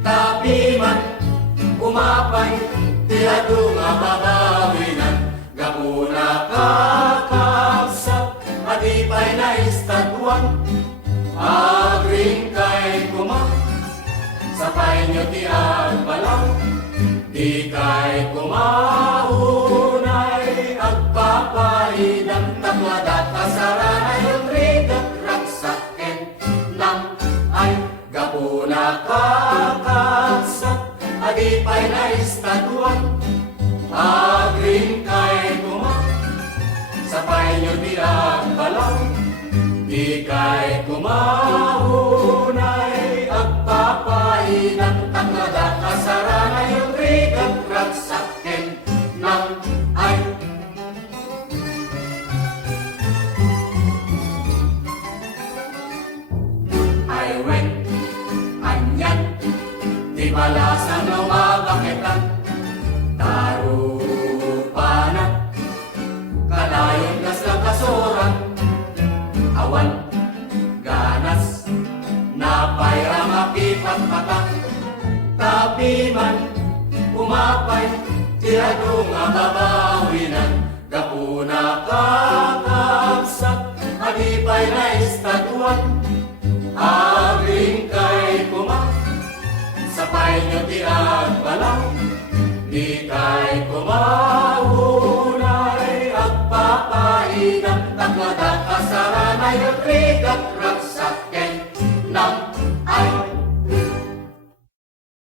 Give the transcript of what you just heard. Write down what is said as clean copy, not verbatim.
Tapi man umapay ti adu nga babawinan gapuna kakabsat adipay na istatuan agring kay kuma sapay nyo ti agbalang di kay kumahunay agpapaidang takladat kasaranay yung rigat raksaken nang ay gapuna kakabsat adipay na istatuan agring kay kuma sapay nyo ti agbalang di kay kumahunay agpapainang takladat kasaranay yung rigat raksaken nang ay went anyan di balasan no mabaketan tarupanan kalayon kas lang kasuran awan ganas napayra mapipatpatak tapi man umapay tirado nga babawinan gapuna kakabsat adipay na istatuan agring kay kuma sapay nyo ti agbalang di kay kumahunay agpapainang takladat kasaranay yung rigat raksaken nang ay